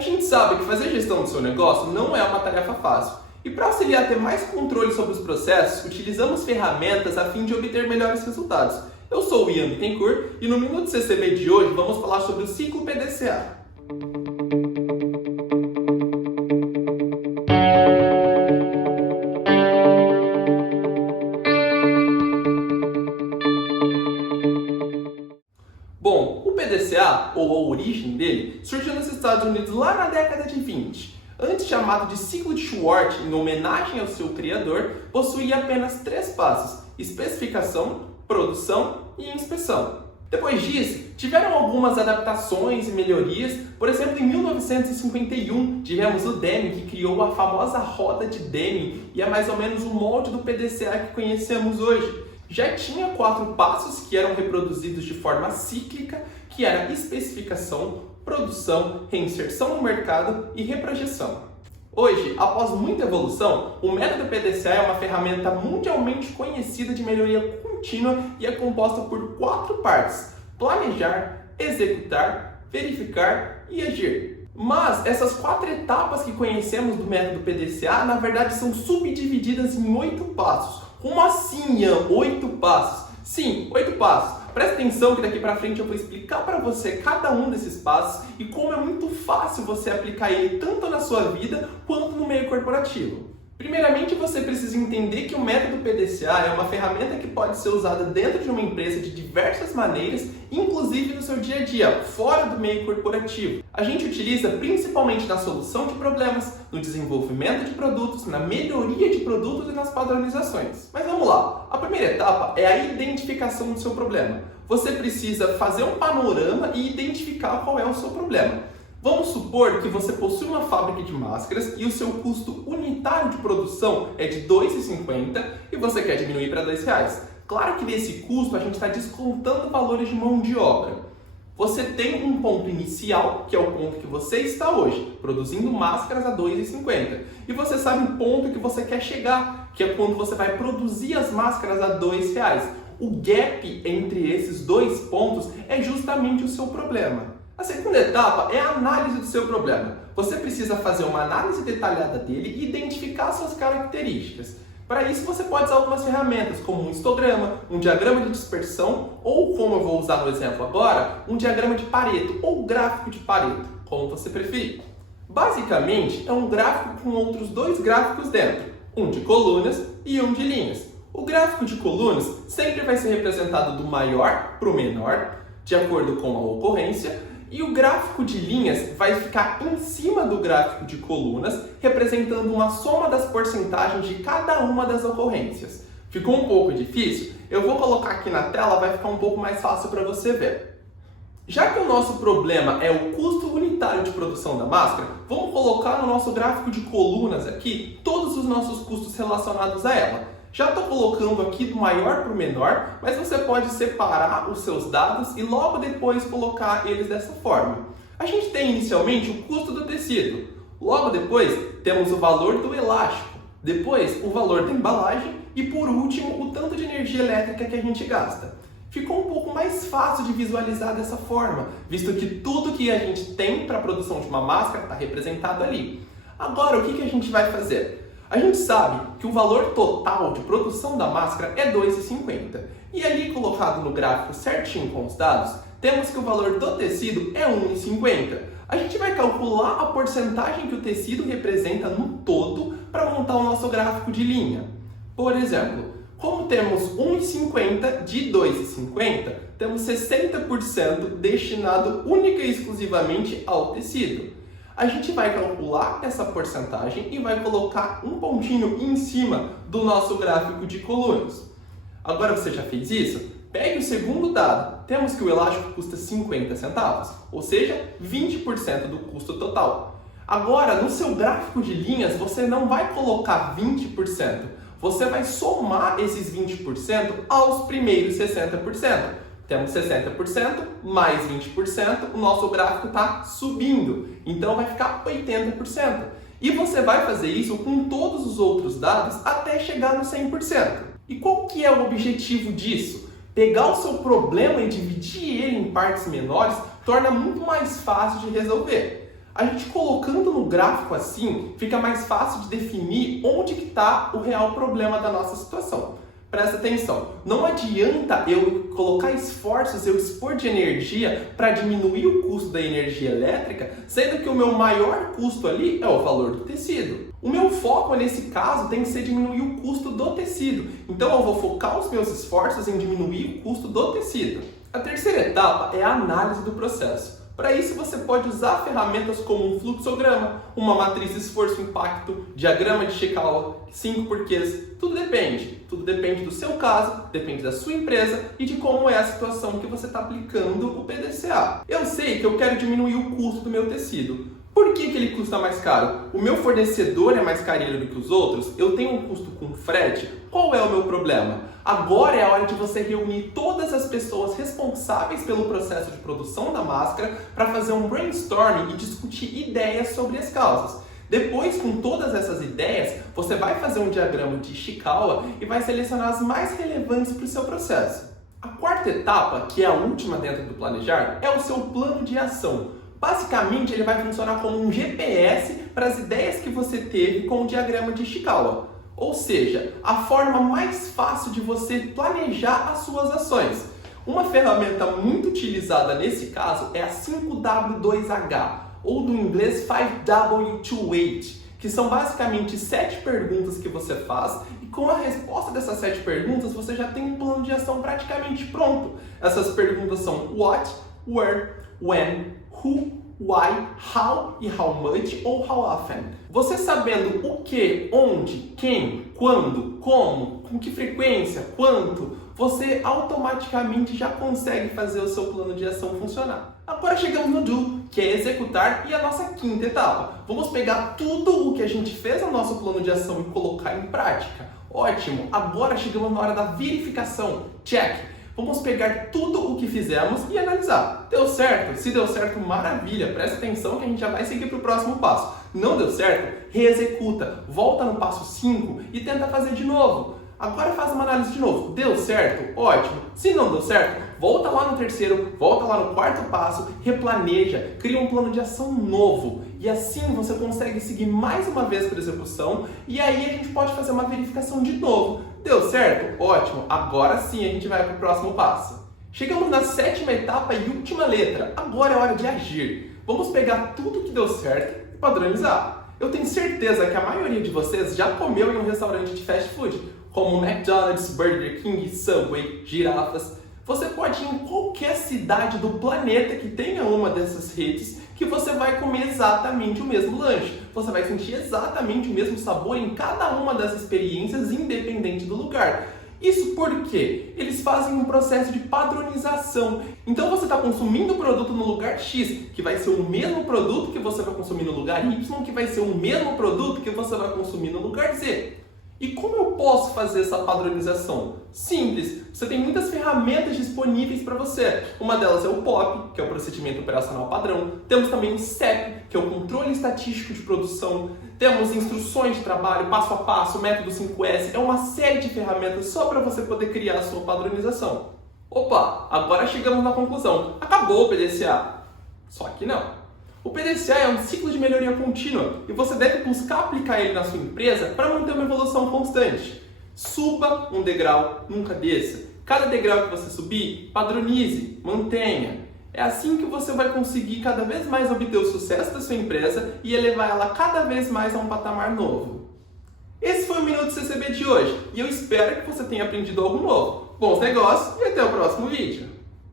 A gente sabe que fazer gestão do seu negócio não é uma tarefa fácil. E para auxiliar a ter mais controle sobre os processos, utilizamos ferramentas a fim de obter melhores resultados. Eu sou o Ian Bittencourt e no Minuto CCB de hoje vamos falar sobre o ciclo PDCA. Bom, o PDCA, ou a origem dele, surgiu nos Estados Unidos lá na década de 20. Antes chamado de ciclo de Schwartz, em homenagem ao seu criador, possuía apenas 3 passos: especificação, produção e inspeção. Depois disso, tiveram algumas adaptações e melhorias. Por exemplo, em 1951, tivemos o Deming, que criou a famosa roda de Deming, e é mais ou menos o molde do PDCA que conhecemos hoje. Já tinha 4 passos que eram reproduzidos de forma cíclica, que era especificação, produção, reinserção no mercado e reprojeção. Hoje, após muita evolução, o método PDCA é uma ferramenta mundialmente conhecida de melhoria contínua e é composta por 4 partes: planejar, executar, verificar e agir. Mas essas 4 etapas que conhecemos do método PDCA, na verdade, são subdivididas em 8 passos. Como assim, Ian? 8 passos? Sim, 8 passos. Presta atenção que daqui para frente eu vou explicar para você cada um desses passos e como é muito fácil você aplicar ele tanto na sua vida quanto no meio corporativo. Primeiramente, você precisa entender que o método PDCA é uma ferramenta que pode ser usada dentro de uma empresa de diversas maneiras, inclusive no seu dia a dia, fora do meio corporativo. A gente utiliza principalmente na solução de problemas, no desenvolvimento de produtos, na melhoria de produtos e nas padronizações. Mas vamos lá, a primeira etapa é a identificação do seu problema. Você precisa fazer um panorama e identificar qual é o seu problema. Vamos supor que você possui uma fábrica de máscaras e o seu custo unitário de produção é de R$ 2,50 e você quer diminuir para R$ 2,00. Claro que nesse custo a gente está descontando valores de mão de obra. Você tem um ponto inicial, que é o ponto que você está hoje, produzindo máscaras a R$ 2,50. E você sabe um ponto que você quer chegar, que é quando você vai produzir as máscaras a R$ 2,00. O gap entre esses 2 pontos é justamente o seu problema. A segunda etapa é a análise do seu problema. Você precisa fazer uma análise detalhada dele e identificar suas características. Para isso, você pode usar algumas ferramentas, como um histograma, um diagrama de dispersão, ou, como eu vou usar no exemplo agora, um diagrama de Pareto, ou gráfico de Pareto, como você preferir. Basicamente, é um gráfico com outros 2 gráficos dentro, um de colunas e um de linhas. O gráfico de colunas sempre vai ser representado do maior para o menor, de acordo com a ocorrência, e o gráfico de linhas vai ficar em cima do gráfico de colunas, representando uma soma das porcentagens de cada uma das ocorrências. Ficou um pouco difícil? Eu vou colocar aqui na tela, vai ficar um pouco mais fácil para você ver. Já que o nosso problema é o custo unitário de produção da máscara, vamos colocar no nosso gráfico de colunas aqui todos os nossos custos relacionados a ela. Já estou colocando aqui do maior para o menor, mas você pode separar os seus dados e logo depois colocar eles dessa forma. A gente tem inicialmente o custo do tecido, logo depois temos o valor do elástico, depois o valor da embalagem e por último o tanto de energia elétrica que a gente gasta. Ficou um pouco mais fácil de visualizar dessa forma, visto que tudo que a gente tem para a produção de uma máscara está representado ali. Agora, o que a gente vai fazer? A gente sabe que o valor total de produção da máscara é R$ 2,50. E ali colocado no gráfico certinho com os dados, temos que o valor do tecido é R$ 1,50. A gente vai calcular a porcentagem que o tecido representa no todo para montar o nosso gráfico de linha. Por exemplo, como temos R$ 1,50 de R$ 2,50, temos 60% destinado única e exclusivamente ao tecido. A gente vai calcular essa porcentagem e vai colocar um pontinho em cima do nosso gráfico de colunas. Agora você já fez isso? Pegue o segundo dado. Temos que o elástico custa 50 centavos, ou seja, 20% do custo total. Agora, no seu gráfico de linhas, você não vai colocar 20%. Você vai somar esses 20% aos primeiros 60%. Temos 60% mais 20%, o nosso gráfico está subindo, então vai ficar 80%. E você vai fazer isso com todos os outros dados até chegar no 100%. E qual que é o objetivo disso? Pegar o seu problema e dividir ele em partes menores torna muito mais fácil de resolver. A gente colocando no gráfico assim, fica mais fácil de definir onde que está o real problema da nossa situação. Presta atenção, não adianta eu colocar esforços, eu expor de energia para diminuir o custo da energia elétrica, sendo que o meu maior custo ali é o valor do tecido. O meu foco nesse caso tem que ser diminuir o custo do tecido, então eu vou focar os meus esforços em diminuir o custo do tecido. A terceira etapa é a análise do processo. Para isso, você pode usar ferramentas como um fluxograma, uma matriz esforço-impacto, diagrama de Chikawa, 5 porquês. Tudo depende. Tudo depende do seu caso, depende da sua empresa e de como é a situação que você está aplicando o PDCA. Eu sei que eu quero diminuir o custo do meu tecido. Por que ele custa mais caro? O meu fornecedor é mais carinho do que os outros? Eu tenho um custo com frete? Qual é o meu problema? Agora é a hora de você reunir todas as pessoas responsáveis pelo processo de produção da máscara para fazer um brainstorming e discutir ideias sobre as causas. Depois, com todas essas ideias, você vai fazer um diagrama de Chikawa e vai selecionar as mais relevantes para o seu processo. A quarta etapa, que é a última dentro do planejar, é o seu plano de ação. Basicamente, ele vai funcionar como um GPS para as ideias que você teve com o diagrama de Chikawa. Ou seja, a forma mais fácil de você planejar as suas ações. Uma ferramenta muito utilizada nesse caso é a 5W2H, ou do inglês 5W28, que são basicamente 7 perguntas que você faz e com a resposta dessas 7 perguntas você já tem um plano de ação praticamente pronto. Essas perguntas são what, where, when, who, why, how e how much ou how often. Você sabendo o que, onde, quem, quando, como, com que frequência, quanto, você automaticamente já consegue fazer o seu plano de ação funcionar. Agora chegamos no do, que é executar, e a nossa quinta etapa. Vamos pegar tudo o que a gente fez no nosso plano de ação e colocar em prática. Ótimo! Agora chegamos na hora da verificação. Check! Vamos pegar tudo o que fizemos e analisar. Deu certo? Se deu certo, maravilha! Presta atenção que a gente já vai seguir para o próximo passo. Não deu certo? Reexecuta. Volta no passo 5 e tenta fazer de novo. Agora faz uma análise de novo. Deu certo? Ótimo. Se não deu certo, volta lá no terceiro, volta lá no quarto passo, replaneja, cria um plano de ação novo. E assim você consegue seguir mais uma vez para a execução e aí a gente pode fazer uma verificação de novo. Deu certo? Ótimo. Agora sim a gente vai para o próximo passo. Chegamos na sétima etapa e última letra. Agora é hora de agir. Vamos pegar tudo que deu certo e padronizar. Eu tenho certeza que a maioria de vocês já comeu em um restaurante de fast food, como McDonald's, Burger King, Subway, Girafas. Você pode ir em qualquer cidade do planeta que tenha uma dessas redes que você vai comer exatamente o mesmo lanche. Você vai sentir exatamente o mesmo sabor em cada uma das experiências, independente do lugar. Isso porque eles fazem um processo de padronização. Então você está consumindo o produto no lugar X, que vai ser o mesmo produto que você vai consumir no lugar Y, que vai ser o mesmo produto que você vai consumir no lugar Z. E como eu posso fazer essa padronização? Simples, você tem muitas ferramentas disponíveis para você. Uma delas é o POP, que é o Procedimento Operacional Padrão. Temos também o CEP, que é o Controle Estatístico de Produção. Temos instruções de trabalho, passo a passo, método 5S. É uma série de ferramentas só para você poder criar a sua padronização. Opa, agora chegamos na conclusão. Acabou o PDCA. Só que não. O PDCA é um ciclo de melhoria contínua e você deve buscar aplicar ele na sua empresa para manter uma evolução constante. Suba um degrau, nunca desça. Cada degrau que você subir, padronize, mantenha. É assim que você vai conseguir cada vez mais obter o sucesso da sua empresa e elevar ela cada vez mais a um patamar novo. Esse foi o Minuto CCB de hoje e eu espero que você tenha aprendido algo novo. Bons negócios e até o próximo vídeo!